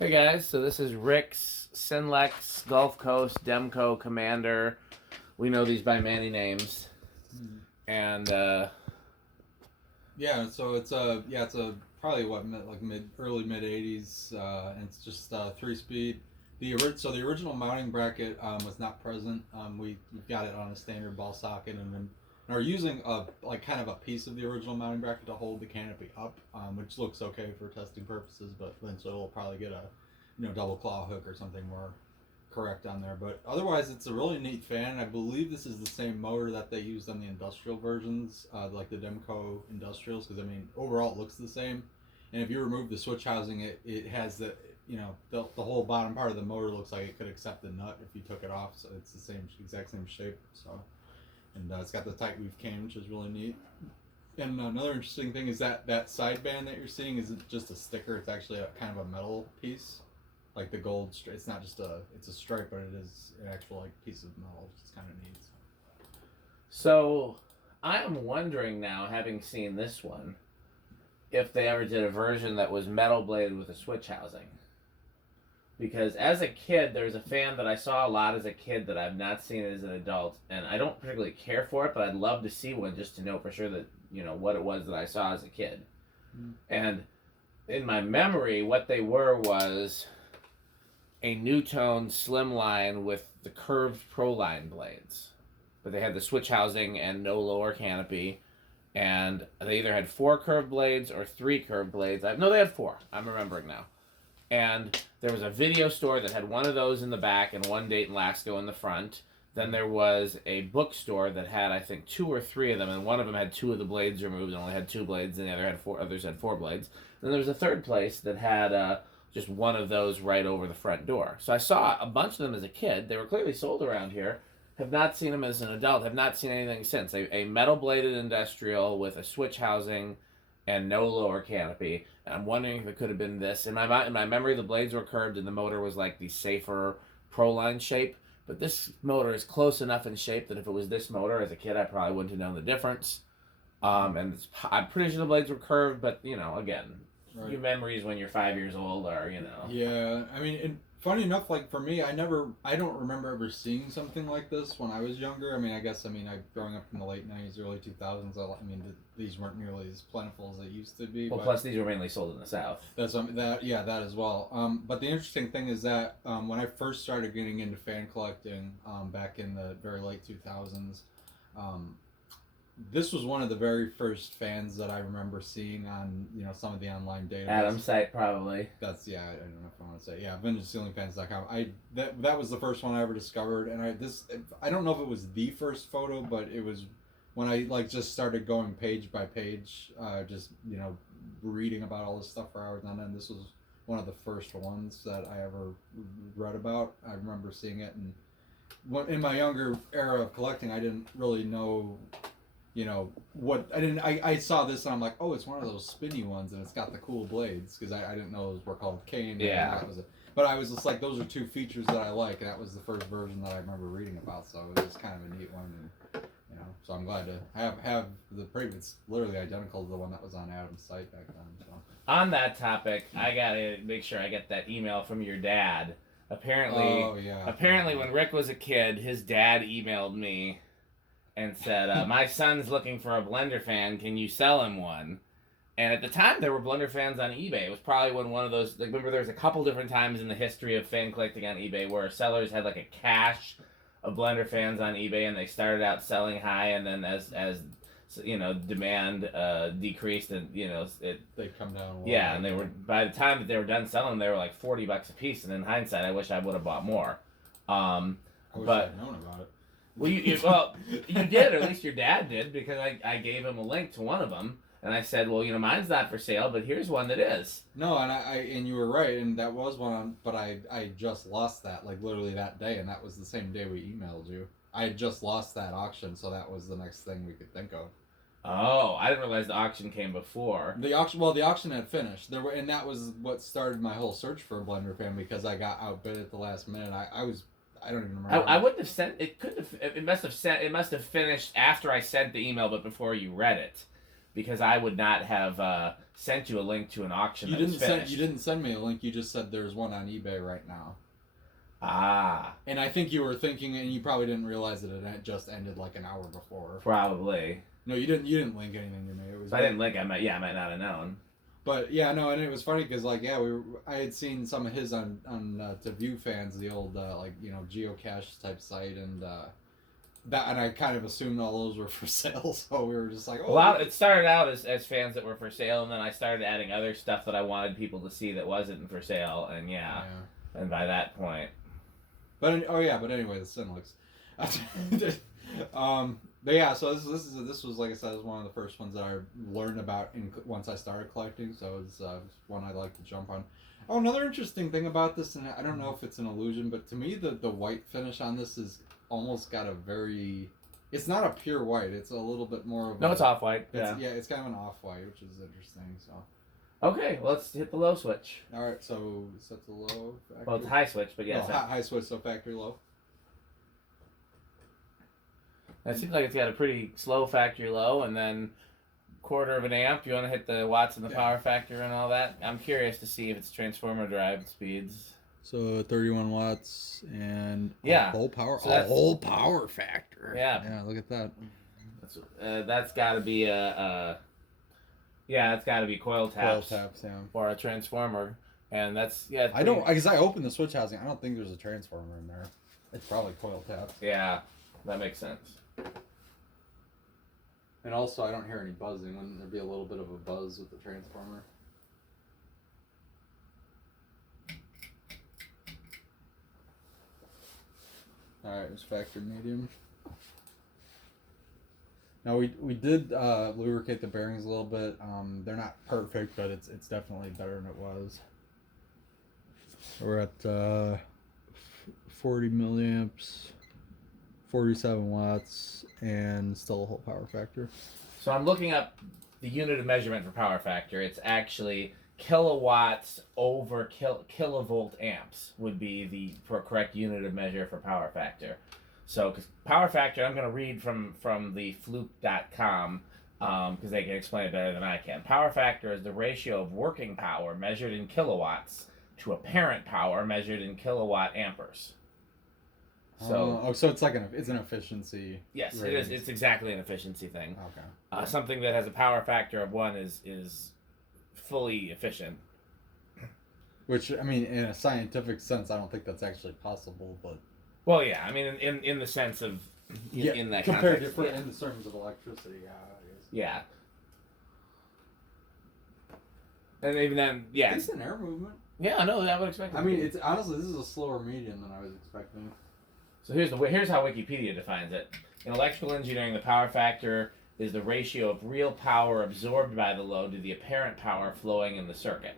Hey guys, so this is Rick's Synlix Gulf Coast DEMCO Commander. We know these by many names, and So it's a probably early mid '80s, and it's just 3-speed. The original mounting bracket was not present. We got it on a standard ball socket, and are using kind of a piece of the original mounting bracket to hold the canopy up, which looks okay for testing purposes. But eventually we'll probably get a double claw hook or something more correct on there. But otherwise, it's a really neat fan. I believe this is the same motor that they used on the industrial versions, like the DEMCO industrials, because I mean overall it looks the same. And if you remove the switch housing, it has the whole bottom part of the motor looks like it could accept the nut if you took it off. So it's the exact same shape. So and it's got the tight weave cam, which is really neat. And another interesting thing is that sideband that you're seeing isn't just a sticker. It's actually a kind of a metal piece, like the gold. It's not just it's a stripe, but it is an actual piece of metal. It's kind of neat. so I am wondering now, having seen this one, if they ever did a version that was metal bladed with a switch housing. Because as a kid, there's a fan that I saw a lot as a kid that I've not seen as an adult, and I don't particularly care for it, but I'd love to see one just to know for sure that, what it was that I saw as a kid. And in my memory, what they were was a Newtone slimline with the curved Proline blades. But they had the switch housing and no lower canopy. And they either had 4 curved blades or 3 curved blades. No, they had 4. I'm remembering now. And there was a video store that had one of those in the back and one Dayton Lasco in the front. Then there was a bookstore that had, I think, 2 or 3 of them, and one of them had 2 of the blades removed and only had 2 blades, and the others had 4 blades. Then there was a third place that had just one of those right over the front door. So I saw a bunch of them as a kid. They were clearly sold around here. Have not seen them as an adult. Have not seen anything since. A metal-bladed industrial with a switch housing and no lower canopy. And I'm wondering if it could have been this. In my memory, the blades were curved and the motor was like the safer Proline shape. But this motor is close enough in shape that if it was this motor as a kid, I probably wouldn't have known the difference. And I'm pretty sure the blades were curved, but again, right. Your memories when you're 5 years old are. Yeah, I mean, funny enough, like for me, I don't remember ever seeing something like this when I was younger. I mean, I growing up in the late '90s, early 2000s. These weren't nearly as plentiful as they used to be. Well, plus these were mainly sold in the South. That's that as well. But the interesting thing is that when I first started getting into fan collecting back in the very late 2000s, this was one of the very first fans that I remember seeing on some of the online databases. Adam's site probably. I don't know if I want to say Vintageceilingfans.com. That was the first one I ever discovered, and I don't know if it was the first photo, but it was when I just started going page by page, just reading about all this stuff for hours on end. This was one of the first ones that I ever read about. I remember seeing it, and in my younger era of collecting, I didn't really know. I saw this and I'm like, oh, it's one of those spinny ones and it's got the cool blades, because I didn't know those were called cane. Yeah. But I was just like, those are 2 features that I like, and that was the first version that I remember reading about, so it was kind of a neat one, and so I'm glad to have the preview. It's literally identical to the one that was on Adam's site back then. So. On that topic, I gotta make sure I get that email from your dad. Apparently when Rick was a kid, his dad emailed me and said, my son's looking for a blender fan, can you sell him one? And at the time, there were blender fans on eBay. It was probably when one of those, remember there was a couple different times in the history of fan collecting on eBay where sellers had a cache of blender fans on eBay, and they started out selling high, and then as demand decreased, and they come down a little. Yeah, and they were, by the time that they were done selling, they were like $40 a piece, and in hindsight, I wish I would have bought more. I wish I'd known about it. Well, you did, or at least your dad did, because I gave him a link to one of them, and I said, well, mine's not for sale, but here's one that is. No, and you were right, and that was one, but I just lost that, literally that day, and that was the same day we emailed you. I had just lost that auction, so that was the next thing we could think of. Oh, I didn't realize the auction came before. The auction had finished. And that was what started my whole search for a blender fan, because I got outbid at the last minute. I don't even remember. I wouldn't have sent it. It must have finished after I sent the email, but before you read it, because I would not have sent you a link to an auction that was finished. You didn't send me a link. You just said there's one on eBay right now. Ah. And I think you were thinking, and you probably didn't realize that it just ended like an hour before. Probably. No, you didn't. You didn't link anything to me. It was. If I didn't link, I might not have known. But yeah, no, and it was funny because like I had seen some of his on To View Fans, the old geocache type site, and I kind of assumed all those were for sale, so we were just like, oh. It started out as fans that were for sale, and then I started adding other stuff that I wanted people to see that wasn't for sale, and and by that point. But anyway, the Synlix. But yeah, so this was like I said, it was one of the first ones that I learned about once I started collecting. So it's one I'd like to jump on. Oh, another interesting thing about this, and I don't know if it's an illusion, but to me the white finish on this is almost got a very. It's not a pure white. It's a little bit more of. It's off white. It's kind of an off white, which is interesting. So. Okay, let's hit the low switch. All right, so set the low. Factory. Well, it's high switch, but yes. High switch, so factory low. It seems like it's got a pretty slow factory low, and then 1/4 of an amp. You want to hit the watts and the power factor and all that. I'm curious to see if it's transformer drive speeds. So 31 watts and whole power, so whole power factor. Yeah, look at that. That's got to be it's got to be coil taps. Coil taps, yeah. For a transformer, and that's I don't because I opened the switch housing. I don't think there's a transformer in there. It's probably coil taps. Yeah, that makes sense. And also, I don't hear any buzzing. Wouldn't there be a little bit of a buzz with the transformer? Alright, it's factored medium. Now we did lubricate the bearings a little bit. They're not perfect, but it's definitely better than it was. We're at 40 milliamps, 47 watts, and still a whole power factor. So I'm looking up the unit of measurement for power factor. It's actually kilowatts over kilovolt amps would be the correct unit of measure for power factor. So, because power factor, I'm going to read from the fluke.com because they can explain it better than I can. Power factor is the ratio of working power measured in kilowatts to apparent power measured in kilowatt amperes. So, so it's like it's an efficiency. Yes, rating. It is. It's exactly an efficiency thing. Okay. Something that has a power factor of 1 is fully efficient. Which, I mean, in a scientific sense, I don't think that's actually possible, but. Well, yeah, I mean, in the sense of in that compared context, to in the terms of electricity, yeah. And even then, yeah. Decent air movement. Yeah, I know that I would expect. I mean, it's honestly this is a slower medium than I was expecting. So here's how Wikipedia defines it. In electrical engineering, the power factor is the ratio of real power absorbed by the load to the apparent power flowing in the circuit.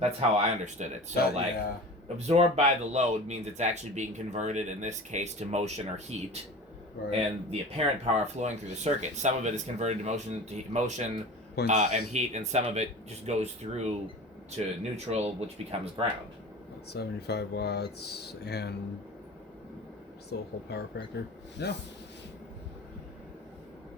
That's how I understood it. So absorbed by the load means it's actually being converted, in this case, to motion or heat. Right. And the apparent power flowing through the circuit, some of it is converted to motion and heat, and some of it just goes through to neutral, which becomes ground. 75 watts and still full power factor. Yeah.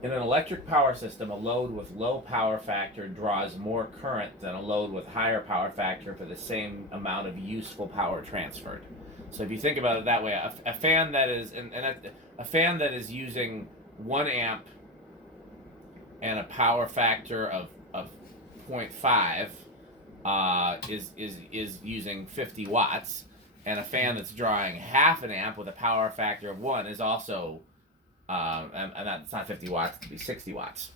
In an electric power system, a load with low power factor draws more current than a load with higher power factor for the same amount of useful power transferred. So if you think about it that way, a fan that is a fan that is using 1 amp and a power factor of 0.5 is using 50 watts, and a fan that's drawing half an amp with a power factor of 1 is also and that's not 50 watts, it'd be 60 watts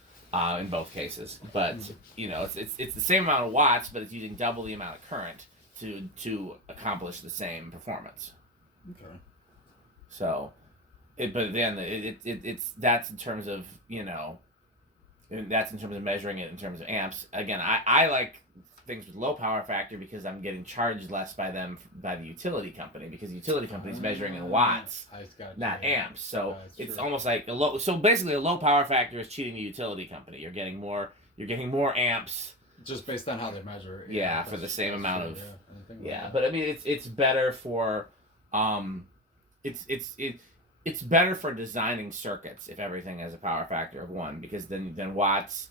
in both cases. But it's the same amount of watts, but it's using double the amount of current to accomplish the same performance. Okay. So, but then that's in terms of that's in terms of measuring it in terms of amps. Again, I like things with low power factor because I'm getting charged less by the utility company, because the utility company is measuring in watts, not amps. So it's almost like so basically a low power factor is cheating the utility company. You're getting more amps just based on how they measure it. Yeah, for the same amount of but I mean it's better for it it's better for designing circuits if everything has a power factor of 1, because then watts,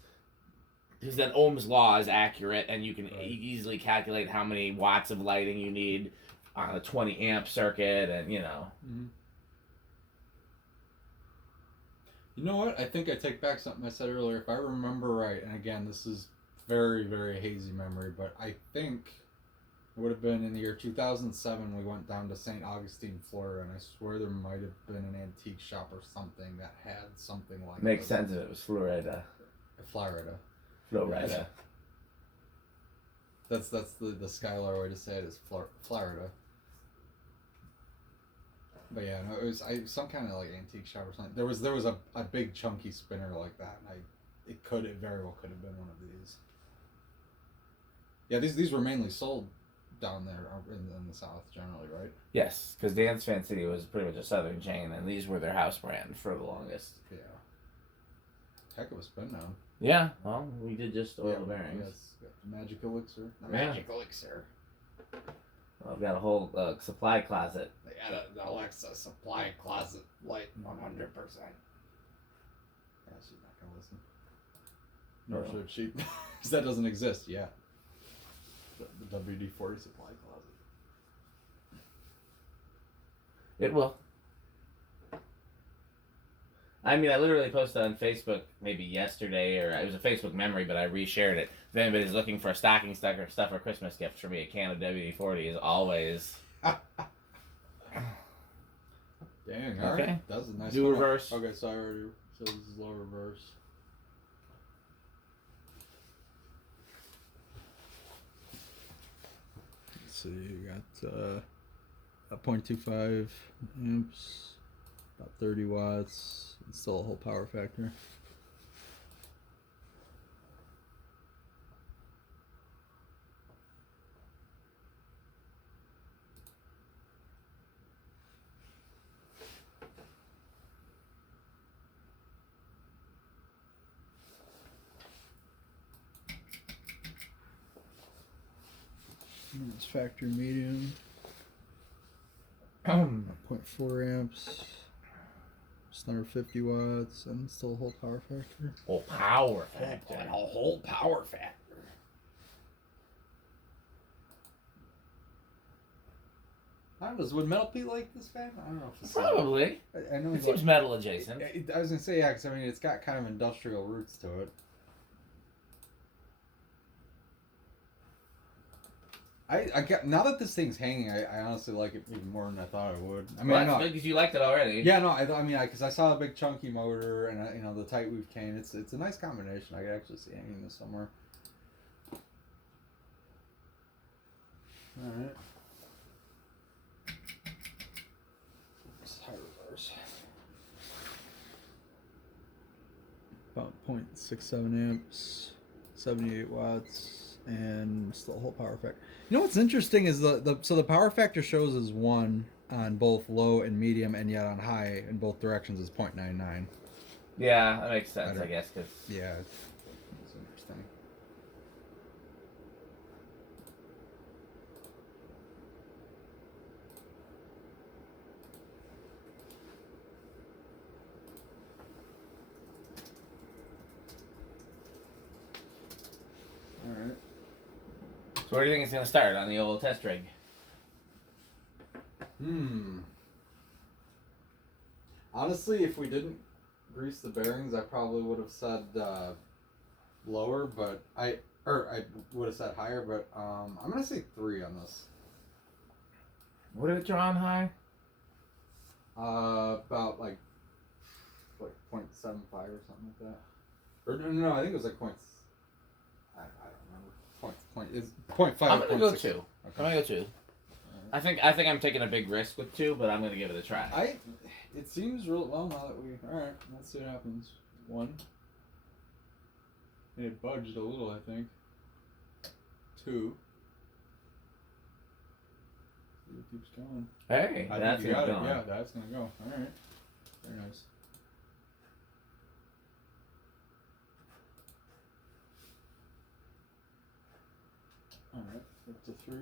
because then Ohm's law is accurate, and you can easily calculate how many watts of lighting you need on a 20 amp circuit, and you know. Mm-hmm. You know what? I think I take back something I said earlier. If I remember right, and again, this is very, very hazy memory, but I think it would have been in the year 2007. We went down to St. Augustine, Florida, and I swear there might have been an antique shop or something that had something like Makes sense if it was Florida. Florida. Florida. That's the Skylar way to say it is Florida. But yeah, no, it was some kind of like antique shop or something. There was a big chunky spinner like that, and it very well could have been one of these. Yeah, these were mainly sold down there in the South generally, right? Yes, because Dance Fan City was pretty much a southern chain, and these were their house brand for the longest. Yeah. Heck of a spin down. Yeah, well, we did just oil the bearings. Yes, got the magic elixir. Magic elixir. Well, I've got a whole supply closet. They had the Alexa supply closet light 100%. Yeah, she's not going to listen. Nor should she, because that doesn't exist yet. The WD-40 supply closet. It will. I mean, I literally posted on Facebook maybe yesterday, or it was a Facebook memory, but I reshared it. If anybody's looking for a stocking stuffer Christmas gift for me, a can of WD-40 is always. Dang, okay. Alright. That's a nice Do one. reverse. Okay, so I already. So this is low reverse. Let's see, you got a 0.25 amps, about 30 watts. It's still a whole power factor. It's factory medium. 0.4 amps. Just under 50 watts, and still a whole power factor. Oh, power factor. A whole power factor. Would metal be like this fan? I don't know if it's Probably. I know it seems metal adjacent. I was gonna say yeah, because I mean it's got kind of industrial roots to it. I got, now that this thing's hanging, I honestly like it even more than I thought I would. I mean, well, I know because you liked it already. Yeah, no, I mean, because I saw a big chunky motor and the tight weave cane. It's a nice combination. I could actually see hanging this somewhere. All right. High reverse. About 0.67 amps, 78 watts, and still a whole power factor. You know what's interesting is the power factor shows as 1 on both low and medium, and yet on high in both directions is 0.99. Yeah, that makes sense, I guess. Cause yeah, it's interesting. All right. So where do you think it's going to start on the old test rig? Honestly, if we didn't grease the bearings, I probably would have said lower, but I would have said higher, but I'm gonna say 3 on this. What did it draw on high? About like 0.75 or something like that. Or no, I think it was like points. I don't remember. Is 0.5. I'm gonna go 2. Okay. I'm gonna go 2. I think I'm taking a big risk with 2, but I'm gonna give it a try. It seems real well now that we. All right, let's see what happens. 1. And it budged a little, I think. 2. See, it keeps going. Hey, that's gonna going. Yeah, that's gonna go. All right, very nice. All right, up to 3.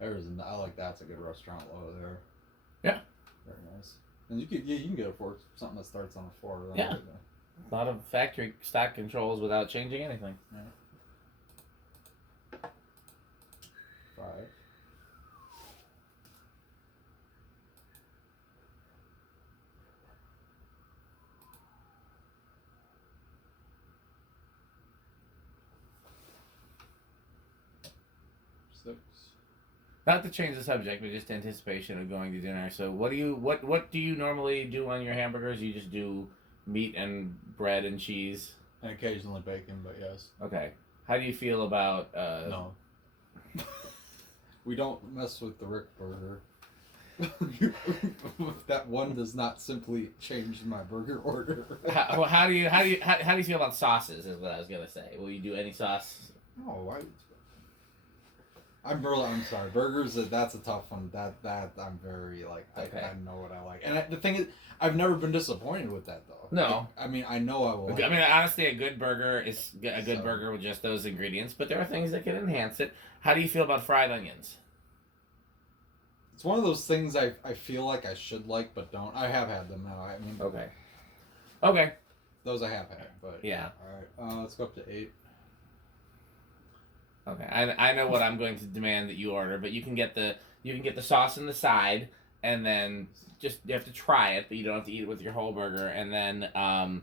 I like that's a good restaurant low there. Yeah. Very nice. And you can get it for something that starts on a 4. Yeah. A lot of factory stock controls without changing anything. Yeah. 5. 6. Not to change the subject, but just anticipation of going to dinner. So, what do you normally do on your hamburgers? You just do meat and bread and cheese, And occasionally bacon, but yes. Okay. How do you feel about No. We don't mess with the Rick burger. That one does not simply change my burger order. how do you feel about sauces? Is what I was gonna say. Will you do any sauce? No, I'm sorry. Burgers, that's a tough one. That I'm very like. Okay. I know what I like, and the thing is, I've never been disappointed with that though. No. I mean, I know I will. I mean, honestly, a good burger is a good burger with just those ingredients, but there are things that can enhance it. How do you feel about fried onions? It's one of those things I feel like I should like, but don't. I have had them now. I mean. Okay. Those I have had, but yeah. All right. Let's go up to 8. Okay, I know what I'm going to demand that you order, but you can get the sauce in the side, and then just you have to try it, but you don't have to eat it with your whole burger, and then 9.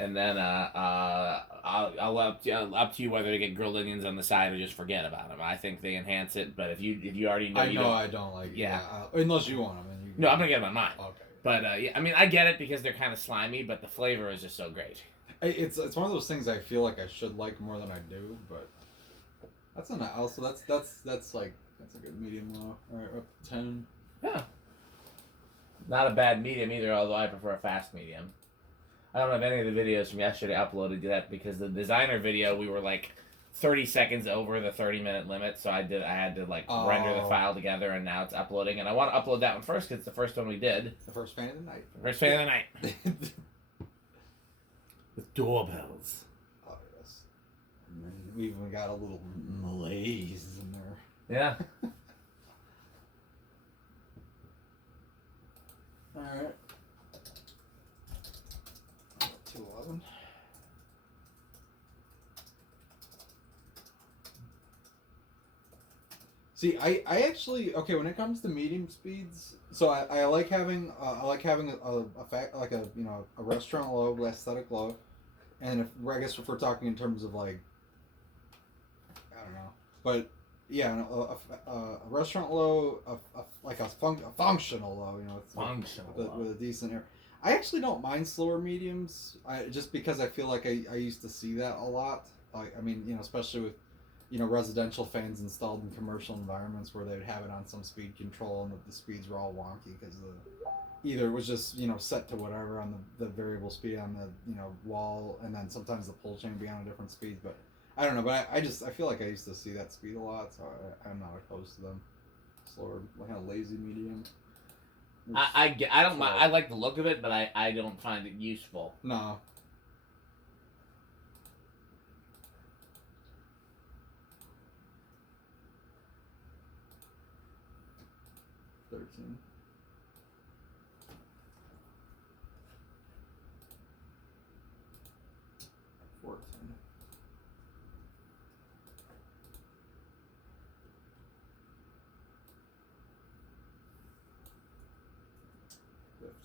And then I'll up to you whether to get grilled onions on the side or just forget about them. I think they enhance it, but if you already know, I don't like it. Yeah. Unless you want them. No, I'm gonna get them on mine. Okay. But yeah, I mean, I get it because they're kind of slimy, but the flavor is just so great. It's one of those things I feel like I should like more than I do, but that's also that's a good medium low. All right, up to 10. Yeah. Not a bad medium either, although I prefer a fast medium. I don't have any of the videos from yesterday uploaded yet because the designer video we were like 30 seconds over the 30-minute limit, so I had to render the file together, and now it's uploading. And I want to upload that one first because it's the first one we did. The first fan of the night. First fan of the night. With doorbells. Oh yes. And then we even got a little malaise in there. Yeah. All right. 211. See, I actually when it comes to medium speeds, so I like having a restaurant low, aesthetic low, and I guess if we're talking in terms of like, I don't know, but yeah, a restaurant low, a functional low, with a decent air. I actually don't mind slower mediums, just because I feel like I used to see that a lot. I mean, especially with residential fans installed in commercial environments where they'd have it on some speed control and the speeds were all wonky because either it was just set to whatever on the variable speed on the wall, and then sometimes the pull chain be on a different speed. But I don't know, but I feel like I used to see that speed a lot, so I'm not opposed to them. Slower, kind of lazy medium. I don't mind. I like the look of it, but I don't find it useful. No.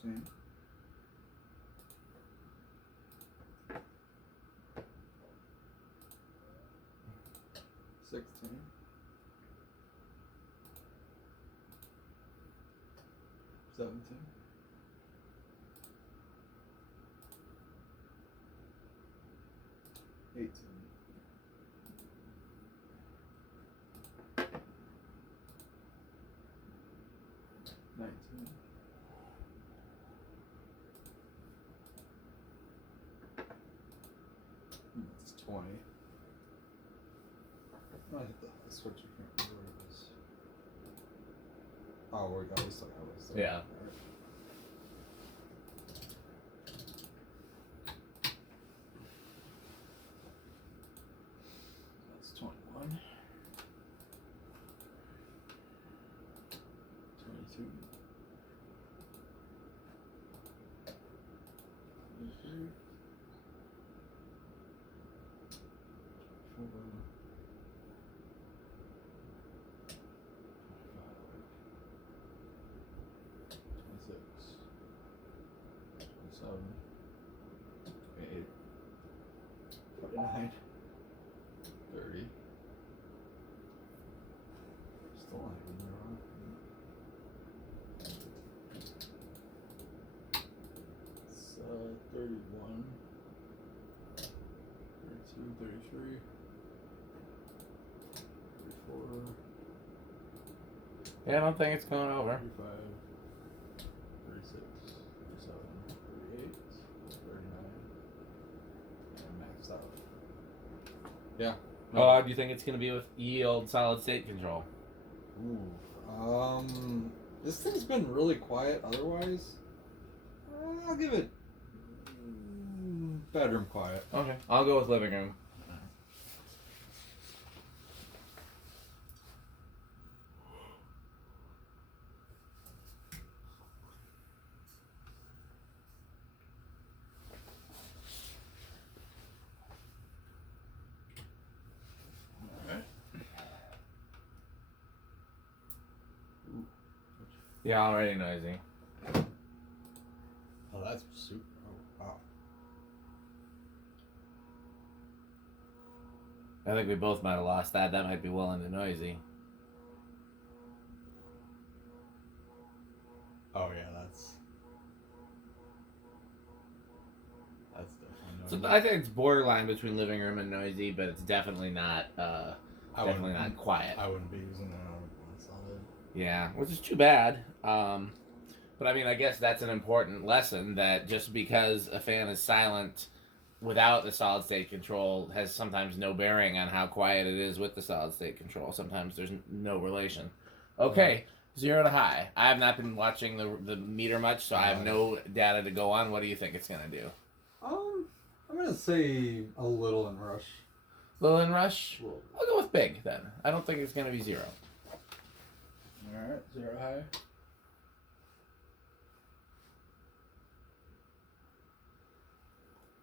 $15. 16. 17. 18. 19. It's 20. I hit the switch. I can't remember what it is. Oh, we still got it. Yeah. Right. That's 21. 2, 3, 4, 26, 27, 28, 29, 30. Still not even wrong. It's 31, 32, 33, 34, Yeah, I don't think it's going over. 35, 36, 37, 38, 39, and maxed out. Yeah. How loud do you think it's going to be with yield solid state control? Ooh. This thing's been really quiet otherwise. I'll give it bedroom quiet. Okay. I'll go with living room. Yeah, already noisy. Oh, that's super. Oh, wow. I think we both might have lost that. That might be well into noisy. Oh yeah, that's definitely So noisy. I think it's borderline between living room and noisy, but it's definitely not not quiet. I wouldn't be using that on solid. Yeah, which is too bad. But I mean, I guess that's an important lesson that just because a fan is silent without the solid state control has sometimes no bearing on how quiet it is with the solid state control. Sometimes there's no relation. Okay, 0 to high. I have not been watching the meter much, so I have no data to go on. What do you think it's going to do? I'm gonna say a little in rush. Little in rush? I'll go with big then. I don't think it's going to be 0. Alright, 0 high.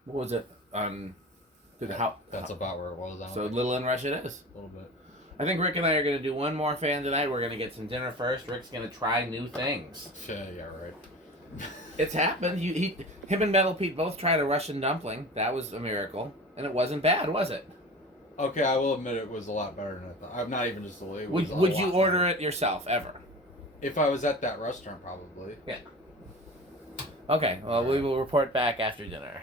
What was it? That's about where it was. So little in rush it is. A little bit. I think Rick and I are going to do one more fan tonight. We're going to get some dinner first. Rick's going to try new things. Yeah, right. It's happened. Him and Metal Pete both tried a Russian dumpling. That was a miracle. And it wasn't bad, was it? Okay, I will admit it was a lot better than I thought. I'm not even just a little. Would you order it yourself, ever? If I was at that restaurant, probably. Yeah. Okay, well, we will report back after dinner.